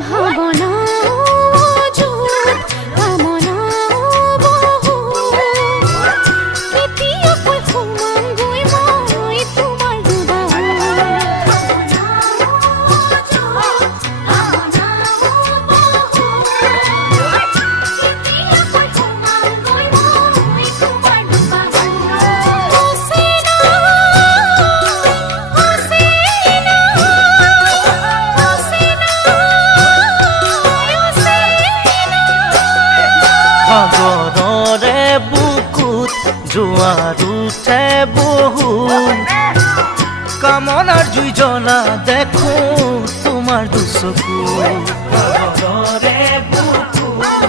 ভাৱনা সাগৰৰে বুকুত জোৱাৰ উঠে বহু কামনাৰ জুই জ্বলা দেখো তোমাৰ দুচকু সাগৰৰে বুকুত